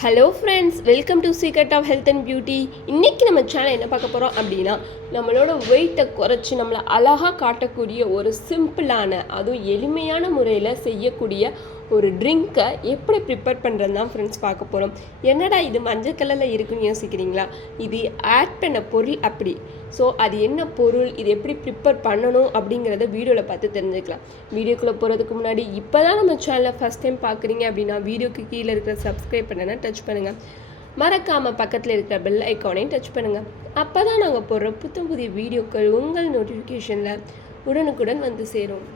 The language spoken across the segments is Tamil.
Hello friends welcome to secret of health and beauty இன்றைக்கி நம்ம சேனல் என்ன பார்க்க போகிறோம் அப்படின்னா நம்மளோட வெயிட்டை குறைச்சி நம்மளை அழகாக காட்டக்கூடிய ஒரு சிம்பிளான அதுவும் எளிமையான முறையில் செய்யக்கூடிய ஒரு ட்ரிங்க்கை எப்படி ப்ரிப்பேர் பண்ணுறது தான் ஃப்ரெண்ட்ஸ் பார்க்க போகிறோம் என்னடா இது மஞ்சள் கலரில் இருக்குன்னு யோசிக்கிறீங்களா? இது ஆட் பண்ண பொருள் அப்படி. ஸோ அது என்ன பொருள் இது எப்படி ப்ரிப்பேர் பண்ணணும் அப்படிங்கிறத வீடியோவில் பார்த்து தெரிஞ்சுக்கலாம். வீடியோக்குள்ளே போகிறதுக்கு முன்னாடி இப்போ தான் நம்ம சேனலை ஃபஸ்ட் டைம் பார்க்குறீங்க அப்படின்னா வீடியோக்கு கீழே இருக்கிற சப்ஸ்கிரைப் பண்ணனா டச் பண்ணுங்கள் மறக்காமல் பக்கத்தில் இருக்கிற பெல் ஐக்கானையும் டச் பண்ணுங்கள் அப்போ தான் நாங்கள் போடுற புத்தம் புதிய வீடியோக்கள் உங்கள் நோட்டிஃபிகேஷனில் உடனுக்குடன் வந்து சேரும்.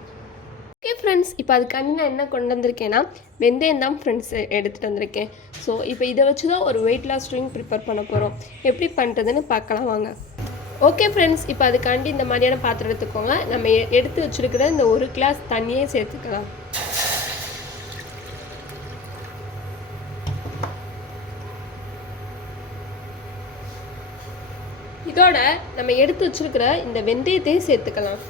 ஓகே ஃப்ரெண்ட்ஸ் இப்போ அதுக்காண்டி நான் என்ன கொண்டு வந்திருக்கேன்னா வெந்தயம் தான் ஃப்ரெண்ட்ஸ் எடுத்துகிட்டு வந்திருக்கேன். ஸோ இப்போ இதை வச்சு தான் ஒரு வெயிட் லாஸ் ட்ரிங்க் ப்ரிப்பேர் பண்ண போகிறோம் எப்படி பண்ணுறதுன்னு பார்க்கலாம் வாங்க. ஓகே ஃப்ரெண்ட்ஸ் இப்போ அதுக்காண்டி இந்த மாதிரியான பாத்திரம் எடுத்துக்கோங்க. நம்ம எடுத்து வச்சிருக்கிற இந்த ஒரு கிளாஸ் தண்ணியே சேர்த்துக்கலாம். இதோட நம்ம எடுத்து வச்சிருக்கிற இந்த வெந்தயத்தையும் சேர்த்துக்கலாம்.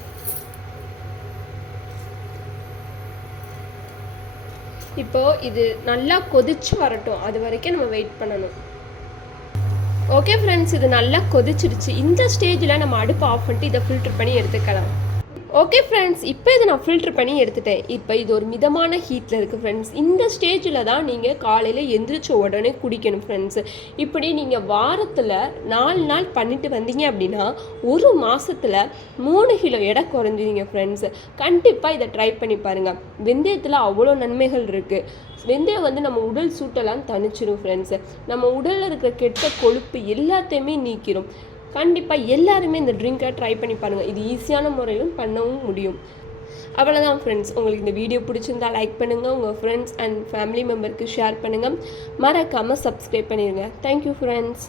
இப்போ இது நல்லா கொதிச்சு வரட்டும். அது வரைக்கும் நம்ம வெயிட் பண்ணணும். ஓகே ஃப்ரெண்ட்ஸ் இது நல்லா கொதிச்சிருச்சு இந்த ஸ்டேஜில் நம்ம அடுப்பு ஆஃப் பண்ணிட்டு இதை ஃபில்டர் பண்ணி எடுத்துக்கலாம். ஓகே ஃப்ரெண்ட்ஸ் இப்போ இதை நான் ஃபில்டர் பண்ணி எடுத்துட்டேன். இப்போ இது ஒரு மிதமான ஹீட்டில் இருக்குது ஃப்ரெண்ட்ஸ் இந்த ஸ்டேஜில் தான் நீங்கள் காலையில் எந்திரிச்ச உடனே குடிக்கணும் ஃப்ரெண்ட்ஸ் இப்படி நீங்கள் வாரத்தில் நாலு நாள் பண்ணிட்டு வந்தீங்க அப்படின்னா ஒரு மாதத்தில் மூணு கிலோ எடை குறைஞ்சிங்க ஃப்ரெண்ட்ஸ் கண்டிப்பாக இதை ட்ரை பண்ணி பாருங்கள் வெந்தயத்தில் அவ்வளோ நன்மைகள் இருக்குது வெந்தயம் வந்து நம்ம உடல் சூட்டெல்லாம் தணிச்சிடும் ஃப்ரெண்ட்ஸு நம்ம உடலில் இருக்கிற கெட்ட கொழுப்பு எல்லாத்தையுமே நீக்கிடும் கண்டிப்பாக எல்லாருமே இந்த ட்ரிங்கை ட்ரை பண்ணி பாருங்கள் இது ஈஸியான முறையிலும் பண்ணவும் முடியும். அவ்வளோதான் ஃப்ரெண்ட்ஸ் உங்களுக்கு இந்த வீடியோ பிடிச்சிருந்தா லைக் பண்ணுங்கள் உங்கள் ஃப்ரெண்ட்ஸ் அண்ட் ஃபேமிலி மெம்பருக்கு ஷேர் பண்ணுங்கள் மறக்காமல் சப்ஸ்கிரைப் பண்ணிடுங்க தேங்க்யூ ஃப்ரெண்ட்ஸ்